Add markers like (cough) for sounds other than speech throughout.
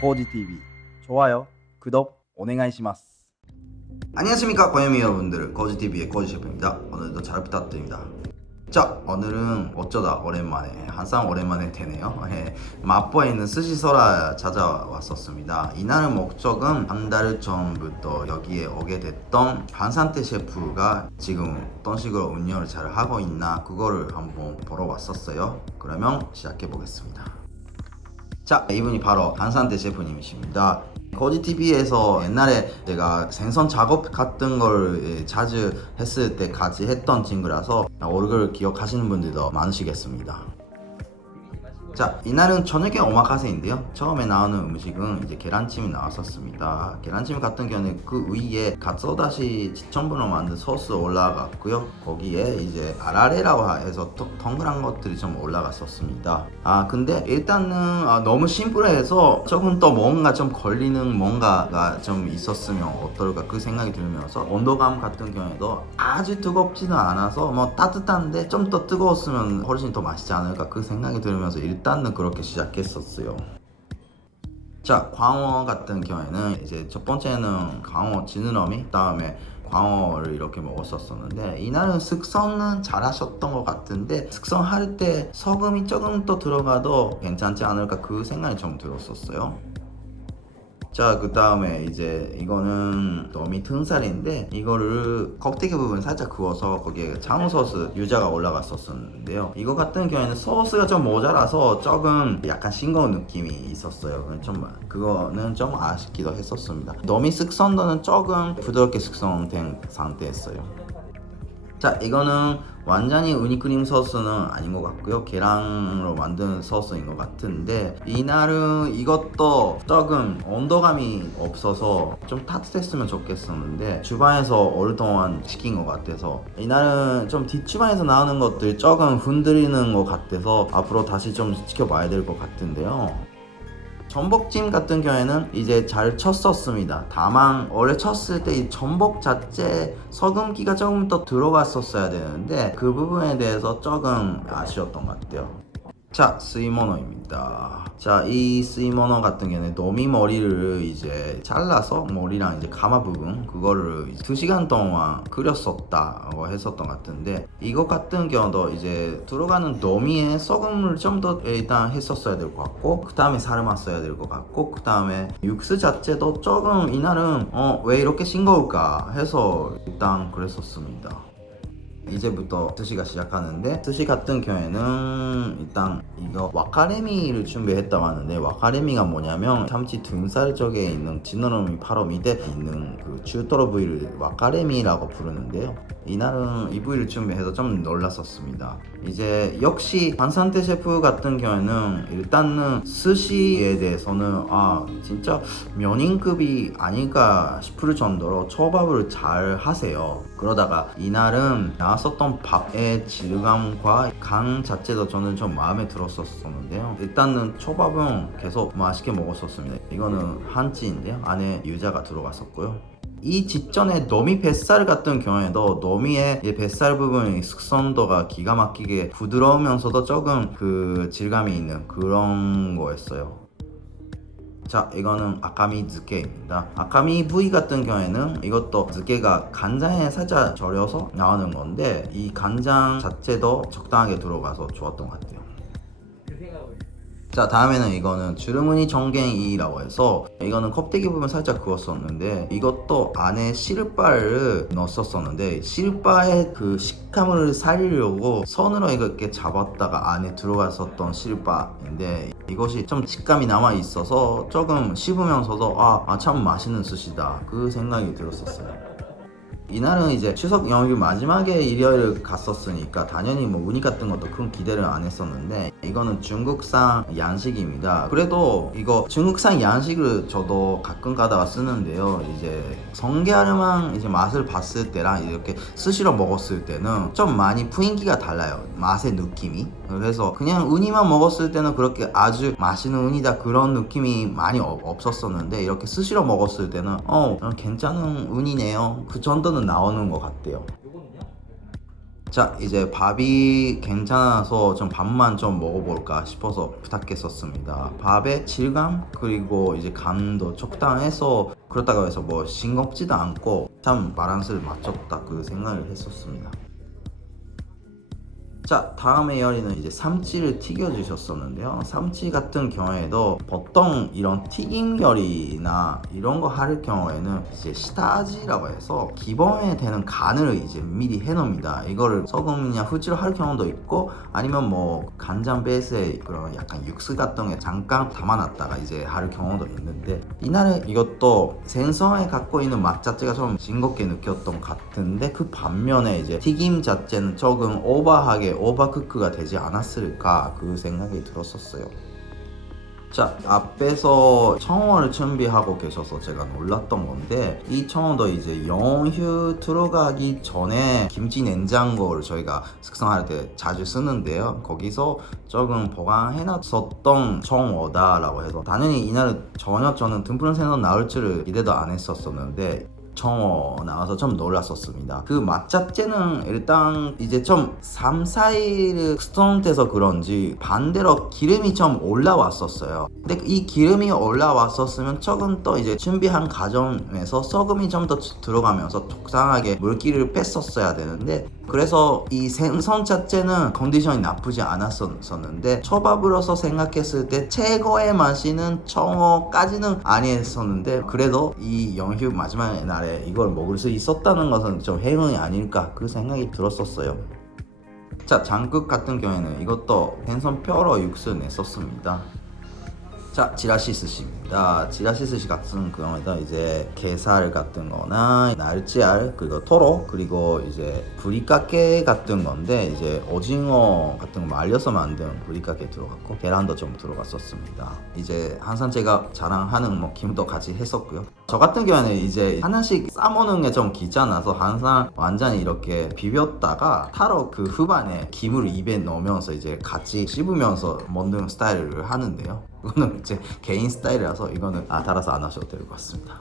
코지TV 좋아요, 구독, 오네가이시마스. 안녕하십니까 고양이 여러분들. 거지TV의 거지셰프입니다. 오늘도 잘 부탁드립니다. 자 오늘은 어쩌다 오랜만에 한상 오랜만에 되네요. 예, 마포에 있는 스시소라 찾아왔었습니다. 이날의 목적은 한 달 전부터 여기에 오게 됐던 반산태 셰프가 지금 어떤 식으로 운영을 잘 하고 있나 그거를 한번 보러 왔었어요. 그러면 시작해 보겠습니다 자, 이분이 바로 한산대 셰프님이십니다. 거지TV에서 옛날에 제가 생선 작업 같은 걸 예, 자주 했을 때 같이 했던 친구라서 얼굴 기억하시는 분들도 많으시겠습니다. 자, 이날은 저녁에 오마카세인데요. 처음에 나오는 음식은 이제 계란찜이 나왔었습니다. 계란찜 같은 경우는 그 위에 갓소다시 지천분으로 만든 소스 올라갔고요. 거기에 이제 아라레라고 해서 또 동그란 것들이 좀 올라갔었습니다. 아, 근데 일단은 아, 너무 심플해서 조금 더 뭔가 좀 걸리는 뭔가가 좀 있었으면 어떨까 그 생각이 들면서 온도감 같은 경우에도 아주 뜨겁지는 않아서 뭐 따뜻한데 좀 더 뜨거웠으면 훨씬 더 맛있지 않을까 그 생각이 들면서 일 단은 그렇게 시작했었어요. 자, 광어 같은 경우에는 이제 첫 번째는 광어 지느러미, 그다음에 광어를 이렇게 먹었었었는데 이날은 숙성은 잘하셨던 것 같은데 숙성할 때 소금이 조금 더 들어가도 괜찮지 않을까 그 생각이 좀 들었었어요. 자, 그 다음에 이제 이거는 너미 등살인데 이거를 껍데기 부분 살짝 구워서 거기에 장어 소스 유자가 올라갔었었는데요. 이거 같은 경우에는 소스가 좀 모자라서 조금 약간 싱거운 느낌이 있었어요. 좀 그거는 좀 아쉽기도 했었습니다. 너미 숙성도는 조금 부드럽게 숙성된 상태였어요. 자 이거는 완전히 우니크림 소스는 아닌 것 같고요. 계란으로 만든 소스인 것 같은데 이날은 이것도 조금 온도감이 없어서 좀 따뜻했으면 좋겠었는데 주방에서 오랫동안 시킨 것 같아서. 이날은 좀 뒷주방에서 나오는 것들 조금 흔들리는 것 같아서 앞으로 다시 좀 지켜봐야 될 것 같은데요 전복찜 같은 경우에는 이제 잘 쳤었습니다. 다만 원래 쳤을 때 이 전복 자체 서금기가 조금 더 들어갔었어야 되는데 그 부분에 대해서 조금 아쉬웠던 것 같아요. 자, 스이모노입니다. 자, 이 스이모노 같은 경우는 노미 머리를 이제 잘라서 머리랑 이제 가마 부분 그거를 2시간 동안 끓였었다고 했었던 것 같은데 이것 같은 경우도 이제 들어가는 노미에 소금을 좀 더 일단 했었어야 될 것 같고 그 다음에 삶았어야 될 것 같고 그 다음에 육수 자체도 조금 이날은 어, 왜 이렇게 싱거울까 해서 일단 그랬었습니다. 이제부터 스시가 시작하는데 스시 같은 경우에는 일단 이거 와카레미를 준비했다고 하는데 와카레미가 뭐냐면 참치 등살 쪽에 있는 지느러미 바로 밑에 있는 그 주토로 부위를 와카레미라고 부르는데요. 이날은 이 부위를 준비해서 좀 놀랐었습니다. 이제 역시 반산태 셰프 같은 경우에는 일단은 스시에 대해서는 아 진짜 면인급이 아닐까 싶을 정도로 초밥을 잘 하세요 그러다가 이날은 나왔었던 밥의 질감과 간 자체도 저는 좀 마음에 들었었는데요. 일단은 초밥은 계속 맛있게 먹었었습니다. 이거는 한찌인데요. 안에 유자가 들어갔었고요. 이 직전에 너미 뱃살 같은 경우에도 너미의 이 뱃살 부분의 숙성도가 기가 막히게 부드러우면서도 조금 그 질감이 있는 그런 거였어요. 자 이거는 아카미 즈케입니다. 아카미 부위 같은 경우에는 이것도 즈케가 간장에 살짝 절여서 나오는 건데 이 간장 자체도 적당하게 들어가서 좋았던 것 같아요 자 다음에는 이거는 주르무니 정갱이라고 해서 이거는 껍데기 부분 살짝 구웠었는데 이것도 안에 실바를 넣었었는데 실바의 그 식감을 살리려고 손으로 이렇게 잡았다가 안에 들어갔었던 실바인데 이것이 좀 식감이 남아 있어서 조금 씹으면서도 아 참 맛있는 스시다 그 생각이 들었었어요. 이날은 이제 추석 연휴 마지막에 일요일 갔었으니까 당연히 뭐 우니 같은 것도 큰 기대를 안 했었는데 이거는 중국산 양식입니다. 그래도 이거 중국산 양식을 저도 가끔 가다가 쓰는데요. 이제 성게알만 이제 맛을 봤을 때랑 이렇게 스시로 먹었을 때는 좀 많이 분위기가 달라요. 맛의 느낌이. 그래서 그냥 우니만 먹었을 때는 그렇게 아주 맛있는 우니다 그런 느낌이 많이 없- 없었었는데 이렇게 스시로 먹었을 때는 어 괜찮은 우니네요. 그 정도는 나오는 것 같대요. 자 이제 밥이 괜찮아서 좀 밥만 좀 먹어볼까 싶어서 부탁했었습니다 밥의 질감 그리고 이제 간도 적당해서 그렇다고 해서 뭐 싱겁지도 않고 참 바란스를 맞췄다 그 생각을 했었습니다 자 다음에 요리는 이제 삼치를 튀겨 주셨었는데요. 삼치 같은 경우에도 보통 이런 튀김 요리나 이런 거 할 경우에는 이제 시타지라고 해서 기본에 되는 간을 이제 미리 해 놓습니다. 이거를 소금이나 후추로 할 경우도 있고 아니면 뭐 간장 베이스에 그런 약간 육수 같은 게 잠깐 담아놨다가 이제 할 경우도 있는데 이날은 이것도 생선에 갖고 있는 맛 자체가 좀 싱겁게 느꼈던 것 같은데 그 반면에 이제 튀김 자체는 조금 오버하게 오버쿠크가 되지 않았을까 그 생각이 들었었어요. 자 앞에서 청어를 준비하고 계셔서 제가 놀랐던 건데 이 청어도 이제 영휴 들어가기 전에 김치 냉장고를 저희가 숙성할 때 자주 쓰는데요 거기서 조금 보관해놨었던 청어다라고 해서 당연히 이날은 전혀 저는 등푸른 생선 나올 줄을 기대도 안 했었었는데 청어 나와서 좀 놀랐었습니다. 그 맛 자체는 일단 이제 좀 3, 4일 숙성돼서 그런지 반대로 기름이 좀 올라왔었어요. 근데 이 기름이 올라왔었으면 조금 더 이제 준비한 과정에서 소금이 좀 더 들어가면서 적당하게 물기를 뺐었어야 되는데 그래서 이 생선 자체는 컨디션이 나쁘지 않았었는데 초밥으로서 생각했을 때 최고의 맛이는 청어까지는 아니었었는데 그래도 이 연휴 마지막 날에 이걸 먹을 수 있었다는 것은 좀 행운이 아닐까 그 생각이 들었었어요. 자 장국 같은 경우에는 이것도 생선 뼈로 육수 냈었습니다. 자, 지라시 스시 입니다. 지라시스시 같은 경우에도 이제 게살 같은 거나 날치알, 그리고 토로, 그리고 이제 부리카케 같은 건데 이제 오징어 같은 거 말려서 만든 부리카케 들어갔고 계란도 좀 들어갔었습니다. 이제 항상 제가 자랑하는 뭐 김도 같이 했었고요. 저 같은 경우에는 이제 하나씩 싸먹는 게 좀 귀찮아서 항상 완전히 이렇게 비볐다가 타로 그 후반에 김을 입에 넣으면서 이제 같이 씹으면서 먹는 스타일을 하는데요. 이거는 제 개인 스타일이라서 이거는 아 달아서 안 하셔도 될 것 같습니다.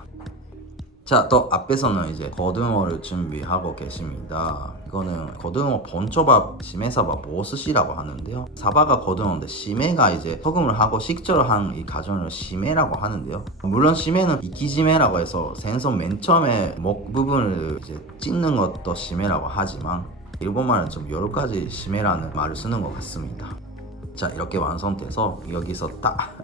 자, 또 앞에서는 이제 고등어를 준비하고 계십니다. 이거는 고등어 본초밥, 시메사밥, 보스시라고 하는데요. 사바가 고등어인데 시메가 이제 소금을 하고 식초를 한이 가정을 시메라고 하는데요. 물론 시메는 이키지메라고 해서 생선 맨 처음에 목 부분을 이제 찢는 것도 시메라고 하지만 일본말은 좀 여러 가지 시메라는 말을 쓰는 것 같습니다. 자, 이렇게 완성돼서 여기서 딱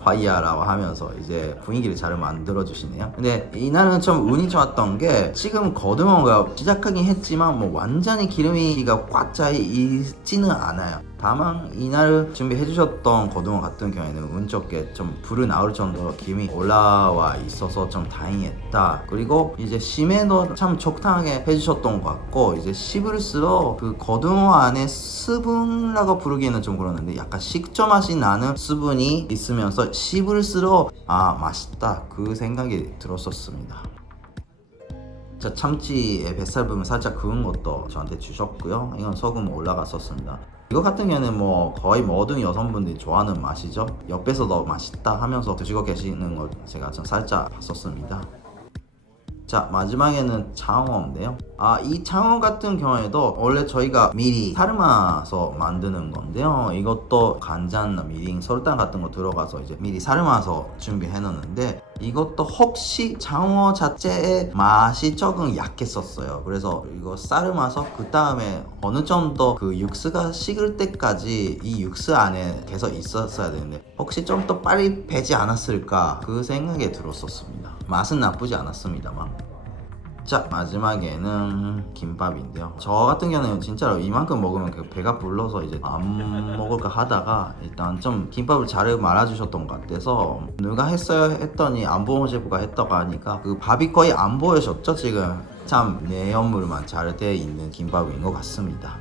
화이야라고 (laughs) 하면서 이제 분위기를 잘 만들어 주시네요. 근데 이날은 좀 운이 좋았던 게 지금 고등어가 시작하긴 했지만 뭐 완전히 기름이가 꽉 차 있지는 않아요. 다만 이날 준비해 주셨던 고등어 같은 경우에는 운 좋게 좀 불이 나올 정도로 김이 올라와 있어서 좀 다행했다. 그리고 이제 심해도 참 적당하게 해주셨던 것 같고 이제 씹을수록 그 고등어 안에 수분이라고 부르기에는 좀 그러는데 약간 식초 맛이 나는 수분이 있으면서 씹을수록 아 맛있다 그 생각이 들었었습니다. 자 참치의 뱃살 부분 살짝 그은 것도 저한테 주셨고요. 이건 소금 올라갔었습니다. 이거 같은 경우는 뭐 거의 모든 여성분들이 좋아하는 맛이죠. 옆에서도 맛있다 하면서 드시고 계시는 걸 제가 좀 살짝 봤었습니다. 자 마지막에는 창어인데요 아이 창어 같은 경우에도 원래 저희가 미리 삶아서 만드는 건데요 이것도 간장나 미림 설탕 같은 거 들어가서 이제 미리 삶아서 준비해 놓는데 이것도 혹시 장어 자체의 맛이 조금 약했었어요. 그래서 이거 삶아서 그 다음에 어느 정도 그 육수가 식을 때까지 이 육수 안에 계속 있었어야 되는데 혹시 좀 더 빨리 배지 않았을까 그 생각이 들었었습니다. 맛은 나쁘지 않았습니다만 자 마지막에는 김밥인데요. 저 같은 경우는 진짜로 이만큼 먹으면 그 배가 불러서 이제 안 먹을까 하다가 일단 좀 김밥을 잘 말아주셨던 것 같아서 누가 했어요 했더니 안보호 셰프가 했다고 하니까 그 밥이 거의 안 보여졌죠 지금. 참 내연물만 잘 돼 있는 김밥인 것 같습니다.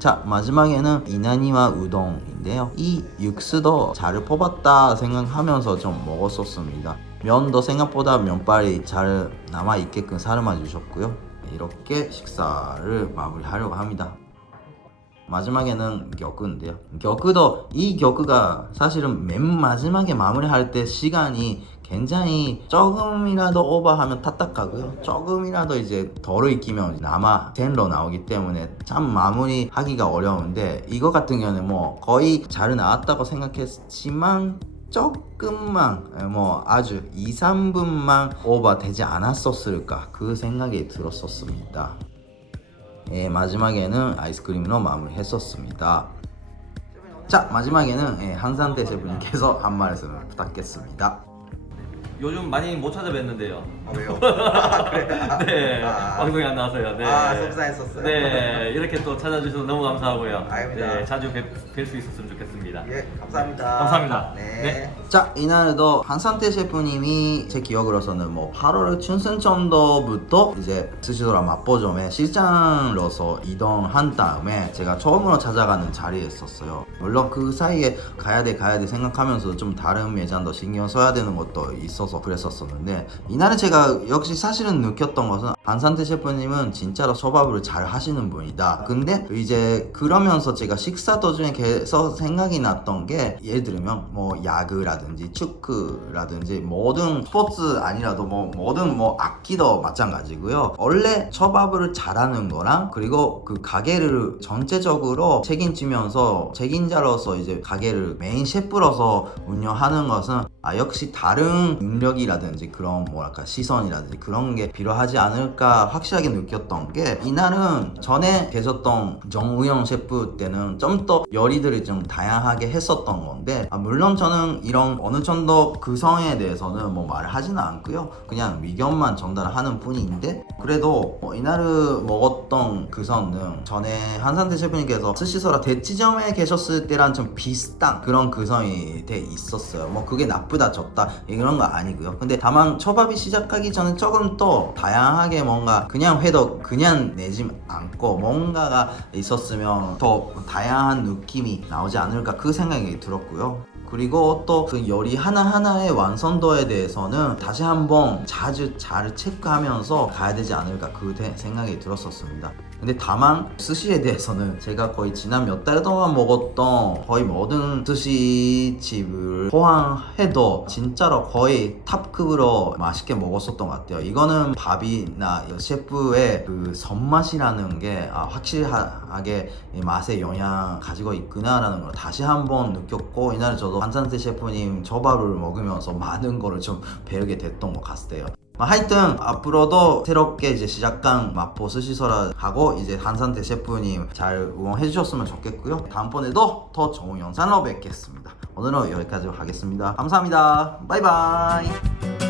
자 마지막에는 이나니와 우동인데요. 이 육수도 잘 뽑았다 생각하면서 좀 먹었었습니다 면도 생각보다 면발이 잘 남아 있게끔 삶아 주셨고요. 이렇게 식사를 마무리하려고 합니다. 마지막에는 격구인데요. 격구도 이 격구가 사실은 맨 마지막에 마무리할 때 시간이 굉장히 조금이라도 오버하면 탓딱하고요. 조금이라도 이제 덜 익히면 남아 젠로 나오기 때문에 참 마무리하기가 어려운데 이거 같은 경우는 뭐 거의 잘 나왔다고 생각했지만 조금만 뭐 아주 2, 3분만 오버 되지 않았었을까 그 생각이 들었었습니다. 예, 마지막에는 아이스크림으로 마무리했었습니다. 자 마지막에는 예, 한산대 셰프님께서 한 말씀을 부탁했습니다. 요즘 많이 못 찾아뵀는데요. 아, 왜요? (laughs) 네, 아. 방송에 안 나와서요. 네. 아, 속상했었어요. 네, 이렇게 또 찾아주셔서 너무 감사하고요. 아닙니다. 네, 자주 뵐 수 있었으면 좋겠습니다. 예, 감사합니다. 감사합니다. 네. 네. 자, 이날도 한산태 셰프님이 제 기억으로서는 뭐 8월 춘순점도부터 이제 스시도라 맛보점에 실장으로서 이동한 다음에 제가 처음으로 찾아가는 자리였었어요. 물론 그 사이에 가야 돼 가야 돼 생각하면서 좀 다른 매장도 신경 써야 되는 것도 있어서 그랬었었는데 이날은 제가 역시 사실은 느꼈던 것은 한산태 셰프님은 진짜로 초밥을 잘 하시는 분이다. 근데 이제 그러면서 제가 식사 도중에 계속 생각이 났던 게 예를 들면 뭐 야구라든지 축구라든지 모든 스포츠 아니라도 뭐 모든 뭐 악기도 마찬가지고요. 원래 초밥을 잘하는 거랑 그리고 그 가게를 전체적으로 책임지면서 책임자로서 이제 가게를 메인 셰프로서 운영하는 것은 아 역시 다른 능력이라든지 그런 뭐랄까 시선이라든지 그런 게 필요하지 않을까 확실하게 느꼈던 게 이날은 전에 계셨던 정우영 셰프 때는 좀 더 요리들을 좀 다양하게 했었던 건데 아, 물론 저는 이런 어느 정도 그성에 대해서는 뭐 말을 하지는 않고요. 그냥 의견만 전달하는 뿐인데 그래도 뭐 이날을 먹었던 그성은 전에 한산대 셰프님께서 스시소라 대치점에 계셨을 때랑 좀 비슷한 그런 그성이 돼 있었어요. 뭐 그게 나쁘 다 좋다 이런 거 아니고요 근데 다만 초밥이 시작하기 전에 조금 더 다양하게 뭔가 그냥 회도 그냥 내지 않고 뭔가가 있었으면 더 다양한 느낌이 나오지 않을까 그 생각이 들었고요 그리고 또 그 요리 하나하나의 완성도에 대해서는 다시 한번 자주 잘 체크하면서 가야 되지 않을까 그 대- 생각이 들었었습니다. 근데 다만 스시에 대해서는 제가 거의 지난 몇 달 동안 먹었던 거의 모든 스시집을 포함해도 진짜로 거의 탑급으로 맛있게 먹었었던 것 같아요. 이거는 밥이나 셰프의 그 손맛이라는 게 아, 확실하게 이 맛에 영향 가지고 있구나라는 걸 다시 한번 느꼈고 이날 저도 한산태 셰프님 저밥을 먹으면서 많은 거를 좀 배우게 됐던 것 같아요. 하여튼 앞으로도 새롭게 이제 시작한 마포 스시소라 하고 이제 한산태 셰프님 잘 응원해 주셨으면 좋겠고요. 다음번에도 더 좋은 영상으로 뵙겠습니다. 오늘은 여기까지 하겠습니다. 감사합니다. 바이바이.